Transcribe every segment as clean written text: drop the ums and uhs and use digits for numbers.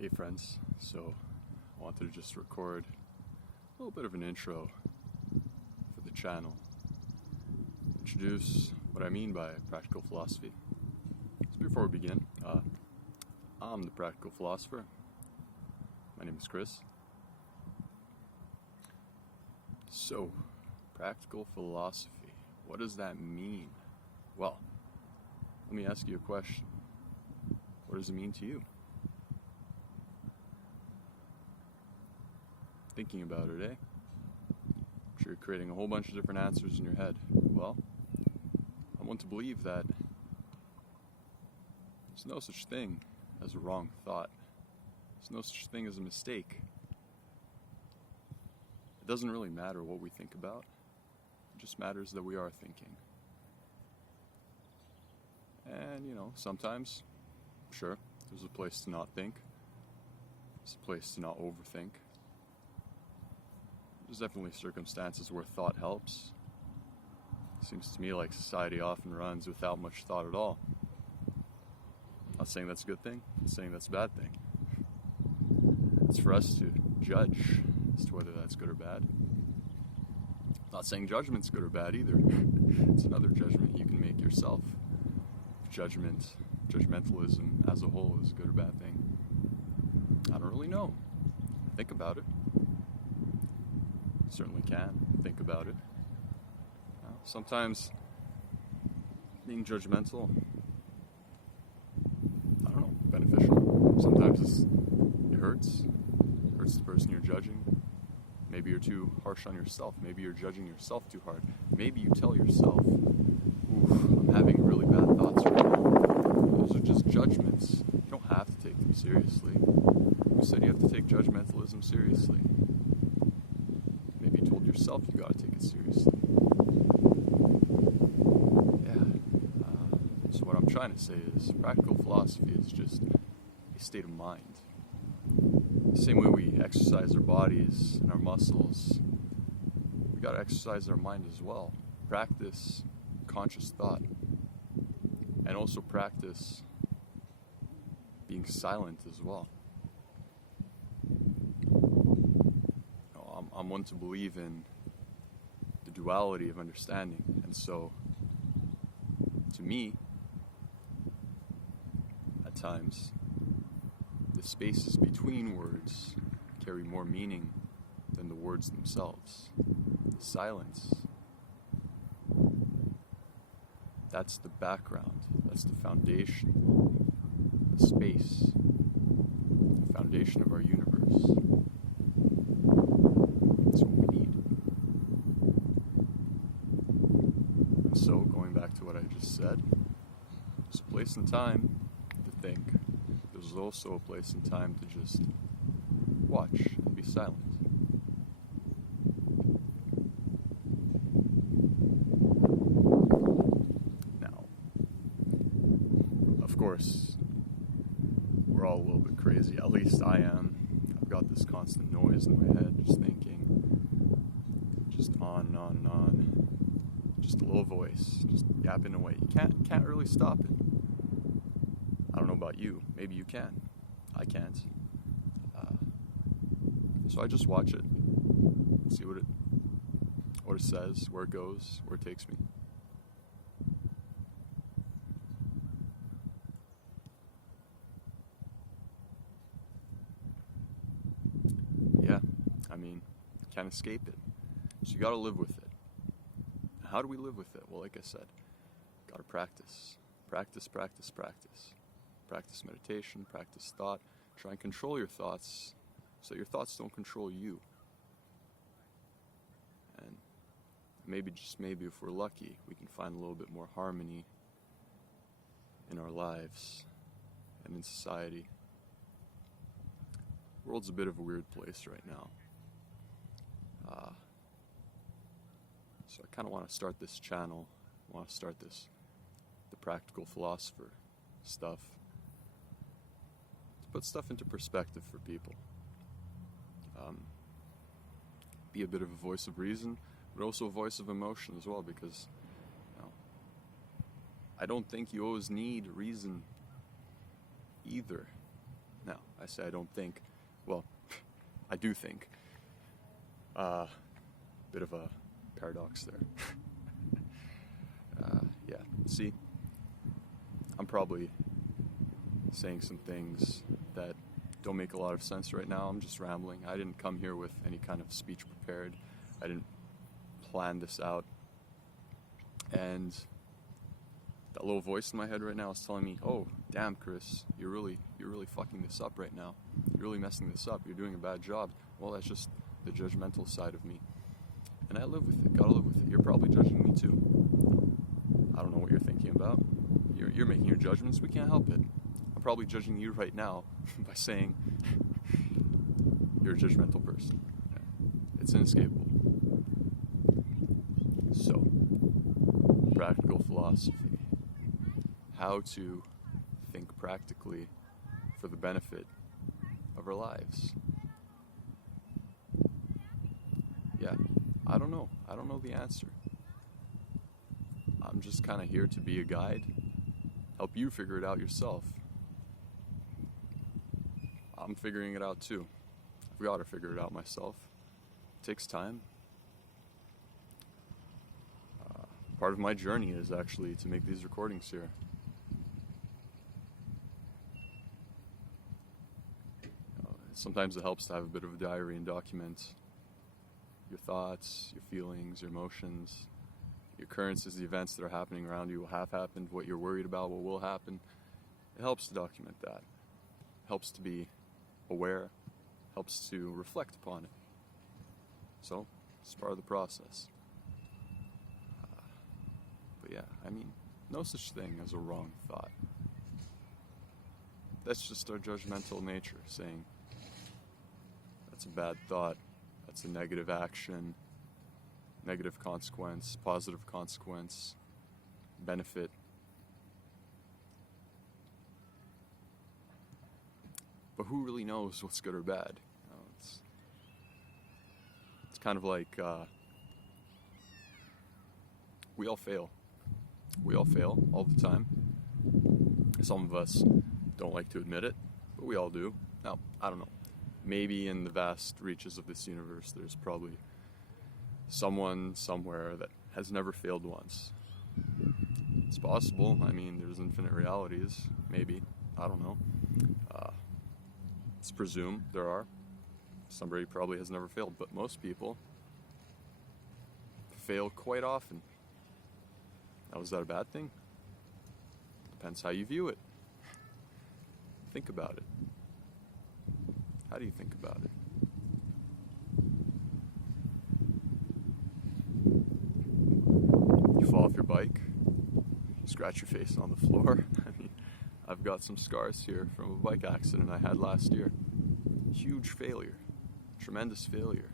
Hey friends, so I wanted to just record a little bit of an intro for the channel. Introduce what I mean by practical philosophy. So before we begin, I'm the practical philosopher. My name is Chris. So, practical philosophy, what does that mean? Well, let me ask you a question. What does it mean to you? Thinking about it, eh? I'm sure you're creating a whole bunch of different answers in your head. Well, I want to believe that there's no such thing as a wrong thought. There's no such thing as a mistake. It doesn't really matter what we think about. It just matters that we are thinking. And, sometimes, sure, there's a place to not think. There's a place to not overthink. There's definitely circumstances where thought helps. Seems to me like society often runs without much thought at all. Not saying that's a good thing, not saying that's a bad thing. It's for us to judge as to whether that's good or bad. Not saying judgment's good or bad either. It's another judgment you can make yourself. If judgmentalism as a whole is a good or bad thing, I don't really know. Think about it. Certainly can think about it. Sometimes being judgmental, I don't know, beneficial. Sometimes it hurts. It hurts the person you're judging. Maybe you're too harsh on yourself. Maybe you're judging yourself too hard. Maybe you tell yourself, oof, I'm having really bad thoughts right now. Those are just judgments. You don't have to take them seriously. Who said you have to take judgmentalism seriously? Maybe you told yourself you gotta take it seriously. So what I'm trying to say is practical philosophy is just a state of mind. The same way we exercise our bodies and our muscles, we gotta exercise our mind as well. Practice conscious thought. And also practice being silent as well. I'm one to believe in the duality of understanding, and so to me, at times, the spaces between words carry more meaning than the words themselves. The silence, that's the background, that's the foundation, the space, the foundation of our universe. That's what we need. And so, going back to what I just said, there's a place and time to think. There's also a place and time to just watch and be silent. Now, of course, we're all a little bit crazy. At least I am. I've got this constant noise in my head, just thinking, just on and on and on. Just a little voice, just yapping away. You can't really stop it. I don't know about you. Maybe you can. I can't. So I just watch it, see what it says, where it goes, where it takes me. Yeah, can't escape it. So you gotta live with it. How do we live with it? Well, like I said, gotta practice. Practice, practice, practice. Practice meditation, practice thought. Try and control your thoughts so your thoughts don't control you. And maybe, just maybe, if we're lucky, we can find a little bit more harmony in our lives and in society. The world's a bit of a weird place right now. So I kind of want to start this channel, the practical philosopher stuff, to put stuff into perspective for people. Be a bit of a voice of reason, but also a voice of emotion as well, because I don't think you always need reason either. Now, I say I don't think, well, I do think. Bit of a paradox there. Yeah, see, I'm probably saying some things that don't make a lot of sense right now. I'm just rambling. I didn't come here with any kind of speech prepared. I didn't plan this out. And that little voice in my head right now is telling me, oh, damn, Chris, you're really fucking this up right now. You're really messing this up. You're doing a bad job. Well, that's just the judgmental side of me. And I live with it. Gotta live with it. You're probably judging me too. I don't know what you're thinking about. You're making your judgments. We can't help it. I'm probably judging you right now by saying you're a judgmental person. It's inescapable. So, practical philosophy. How to think practically for the benefit of our lives. Yeah, I don't know. I don't know the answer. I'm just kind of here to be a guide, help you figure it out yourself. I'm figuring it out too. I've got to figure it out myself. It takes time. Part of my journey is actually to make these recordings here. Sometimes it helps to have a bit of a diary and document your thoughts, your feelings, your emotions, your occurrences, the events that are happening around you, what have happened, what you're worried about, what will happen. It helps to document that. It helps to be aware, helps to reflect upon it. So, it's part of the process. But yeah, I mean, no such thing as a wrong thought. That's just our judgmental nature saying, that's a bad thought, that's a negative action, negative consequence, positive consequence, benefit. But who really knows what's good or bad? You know, it's kind of like we all fail. We all fail all the time. Some of us don't like to admit it, but we all do. Now, I don't know. Maybe in the vast reaches of this universe, there's probably someone somewhere that has never failed once. It's possible. I mean, there's infinite realities. Maybe. I don't know. Let's presume there are. Somebody probably has never failed, but most people fail quite often. Now, is that a bad thing? Depends how you view it. Think about it. How do you think about it? You fall off your bike, scratch your face on the floor. I mean, I've got some scars here from a bike accident I had last year. Huge failure. Tremendous failure.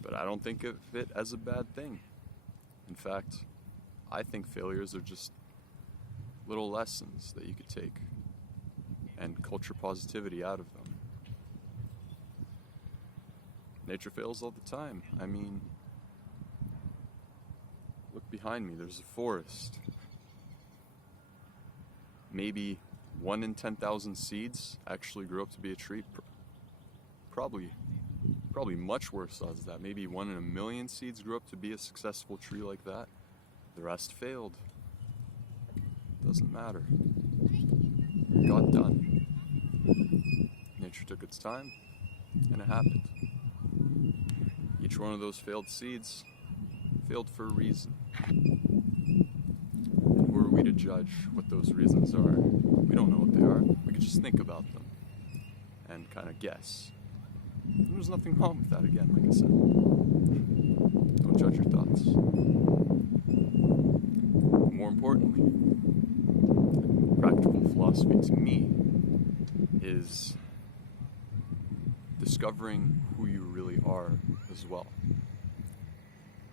But I don't think of it as a bad thing. In fact, I think failures are just little lessons that you could take and culture positivity out of them. Nature fails all the time. I mean, look behind me, there's a forest. Maybe 1 in 10,000 seeds actually grow up to be a tree. Probably much worse odds than that. Maybe 1 in a million seeds grew up to be a successful tree like that. The rest failed. Doesn't matter. It got done. Nature took its time, and it happened. Each one of those failed seeds failed for a reason. And who are we to judge what those reasons are? We don't know what they are. We can just think about them and kind of guess. And there's nothing wrong with that, again, like I said. Don't judge your thoughts. More importantly, practical philosophy to me is discovering who you really are as well.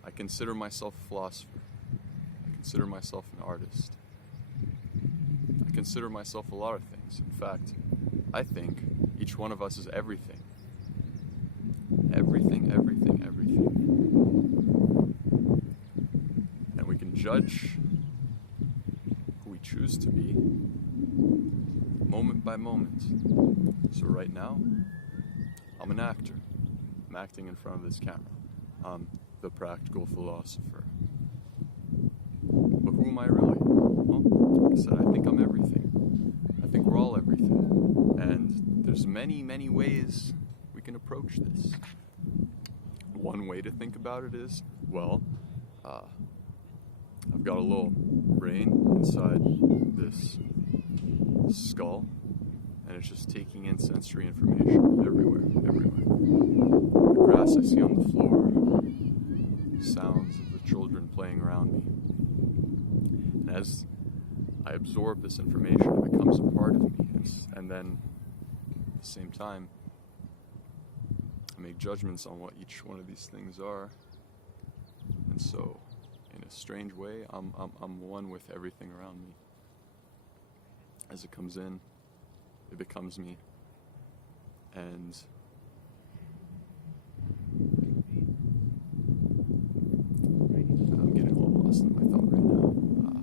I consider myself a philosopher. I consider myself an artist. I consider myself a lot of things. In fact, I think each one of us is everything. Everything, everything, everything. And we can judge who we choose to be moment by moment. So right now, I'm an actor. I'm acting in front of this camera. I'm the practical philosopher. But who am I really? Well, like I said, I think I'm everything. I think we're all everything. And there's many, many ways we can approach this. One way to think about it is, well, I've got a little brain inside this skull, and it's just taking in sensory information everywhere. The grass I see on the floor, sounds of the children playing around me. And as I absorb this information, it becomes a part of me, and then at the same time, I make judgments on what each one of these things are. And so, in a strange way, I'm one with everything around me. As it comes in, it becomes me. And I'm getting a little lost in my thought right now.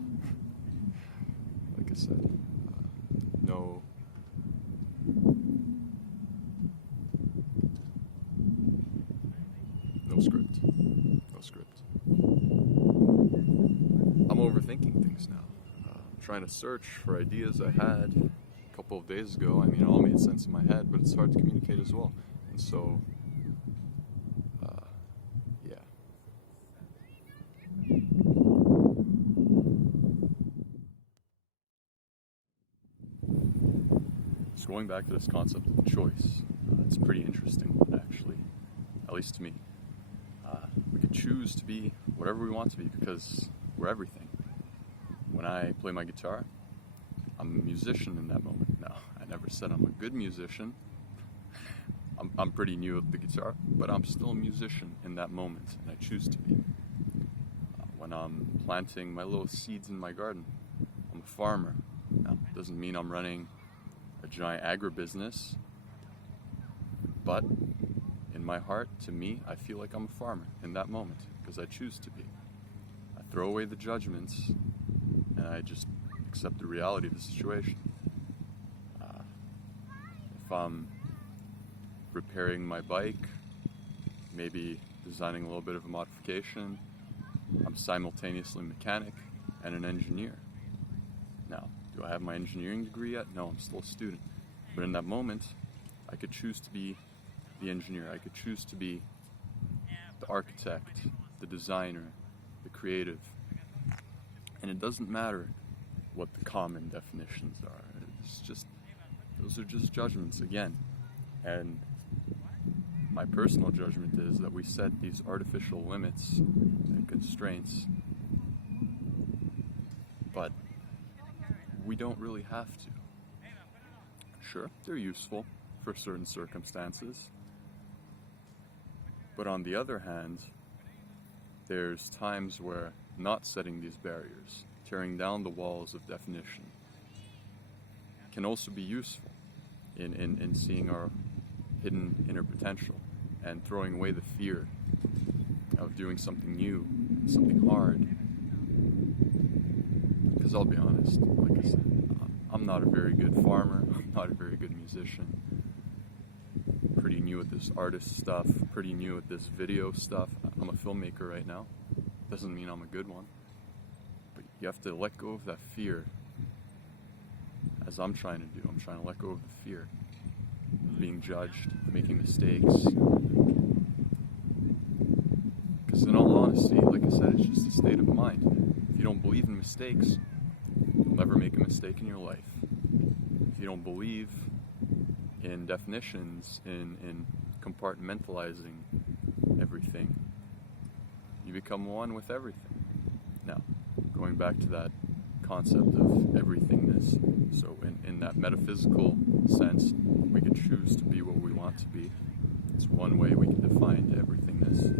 Like I said, no script. I'm overthinking things now. I'm trying to search for ideas I had a couple of days ago. I mean, it all made sense in my head, but it's hard to communicate as well. And so, yeah. So going back to this concept of choice, it's pretty interesting, actually, at least to me. We could choose to be whatever we want to be because we're everything. When I play my guitar, I'm a musician in that moment. Now, I never said I'm a good musician. I'm pretty new at the guitar, but I'm still a musician in that moment, and I choose to be. When I'm planting my little seeds in my garden, I'm a farmer. Now, it doesn't mean I'm running a giant agribusiness, but in my heart, to me, I feel like I'm a farmer in that moment because I choose to be. I throw away the judgments and I just accept the reality of the situation. If I'm repairing my bike, maybe designing a little bit of a modification, I'm simultaneously a mechanic and an engineer. Now, do I have my engineering degree yet? No, I'm still a student. But in that moment, I could choose to be the engineer. I could choose to be the architect, the designer, the creative. And it doesn't matter what the common definitions are. It's just, those are just judgments again. And my personal judgment is that we set these artificial limits and constraints, but we don't really have to. Sure, they're useful for certain circumstances. But on the other hand, there's times where not setting these barriers, tearing down the walls of definition, can also be useful in seeing our hidden inner potential and throwing away the fear of doing something new, something hard. Because I'll be honest, like I said, I'm not a very good farmer, I'm not a very good musician. Pretty new at this artist stuff, pretty new at this video stuff. I'm a filmmaker right now. Doesn't mean I'm a good one. But you have to let go of that fear. As I'm trying to do, I'm trying to let go of the fear of being judged, making mistakes. Because in all honesty, like I said, it's just a state of mind. If you don't believe in mistakes, you'll never make a mistake in your life. If you don't believe in definitions, in compartmentalizing everything, you become one with everything. Now, going back to that concept of everythingness, so in that metaphysical sense, we can choose to be what we want to be. It's one way we can define everythingness.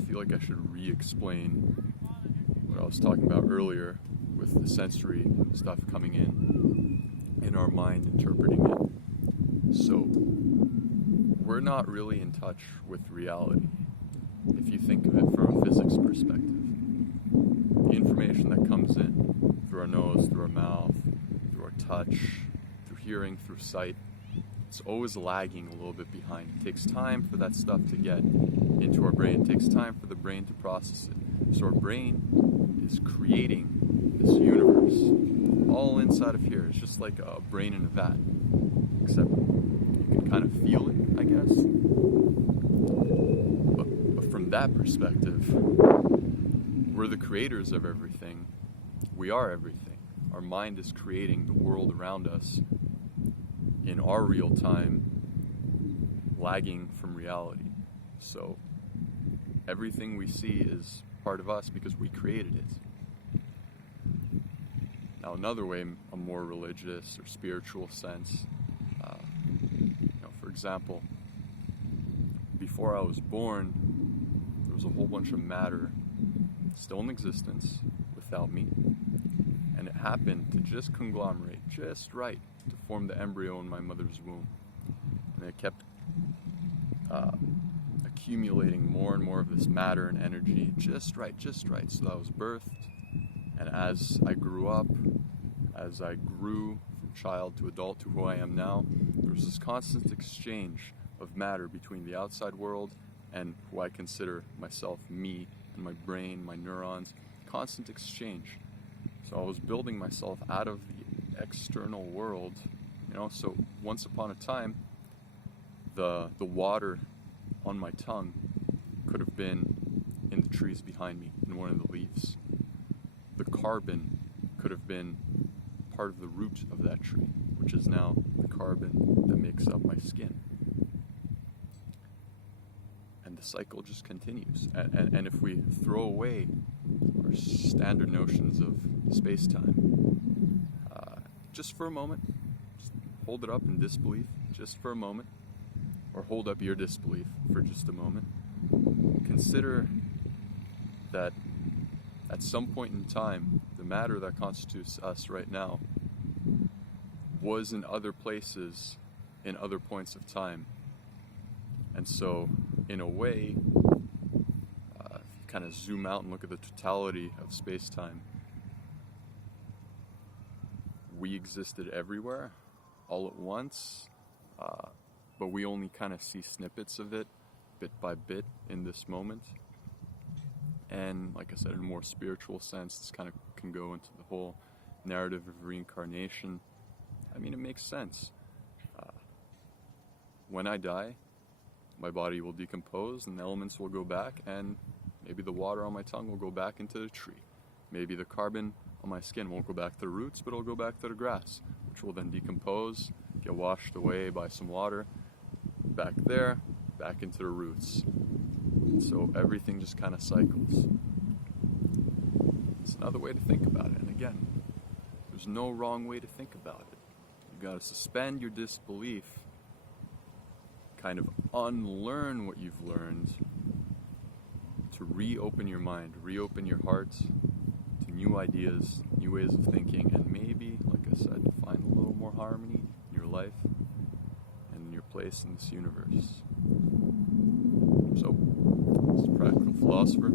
I feel like I should re-explain what I was talking about earlier with the sensory stuff coming in our mind interpreting it. So, we're not really in touch with reality, if you think of it from a physics perspective. The information that comes in through our nose, through our mouth, through our touch, through hearing, through sight. It's always lagging a little bit behind. It takes time for that stuff to get into our brain. It takes time for the brain to process it. So our brain is creating this universe all inside of here. It's just like a brain in a vat, except you can kind of feel it, I guess. But from that perspective, we're the creators of everything. We are everything. Our mind is creating the world around us in our real time, lagging from reality. So everything we see is part of us because we created it. Now another way, a more religious or spiritual sense, for example, before I was born, there was a whole bunch of matter still in existence without me. And it happened to just conglomerate just right to form the embryo in my mother's womb. And it kept accumulating more and more of this matter and energy just right. So that I was birthed. And as I grew up, as I grew from child to adult to who I am now, there was this constant exchange of matter between the outside world and who I consider myself, me, and my brain, my neurons. Constant exchange. So I was building myself out of the external world, so once upon a time, the water on my tongue could have been in the trees behind me, in one of the leaves. The carbon could have been part of the root of that tree, which is now the carbon that makes up my skin. And the cycle just continues. And if we throw away our standard notions of space-time, just for a moment, just hold it up in disbelief just for a moment, or hold up your disbelief for just a moment. Consider that at some point in time, the matter that constitutes us right now was in other places, in other points of time. And so, in a way, kind of zoom out and look at the totality of space-time, we existed everywhere, all at once, but we only kind of see snippets of it, bit by bit, in this moment. And like I said, in a more spiritual sense, this kind of can go into the whole narrative of reincarnation. I mean, it makes sense. When I die, my body will decompose and the elements will go back, and maybe the water on my tongue will go back into the tree. Maybe the carbon on my skin won't go back to the roots, but it'll go back to the grass, which will then decompose, get washed away by some water, back there, back into the roots. So everything just kind of cycles. It's another way to think about it. And again, there's no wrong way to think about it. You got to suspend your disbelief, kind of unlearn what you've learned, to reopen your mind, reopen your heart to new ideas, new ways of thinking, and maybe, like I said, find a little more harmony in your life and in your place in this universe. So, this is Practical Philosopher.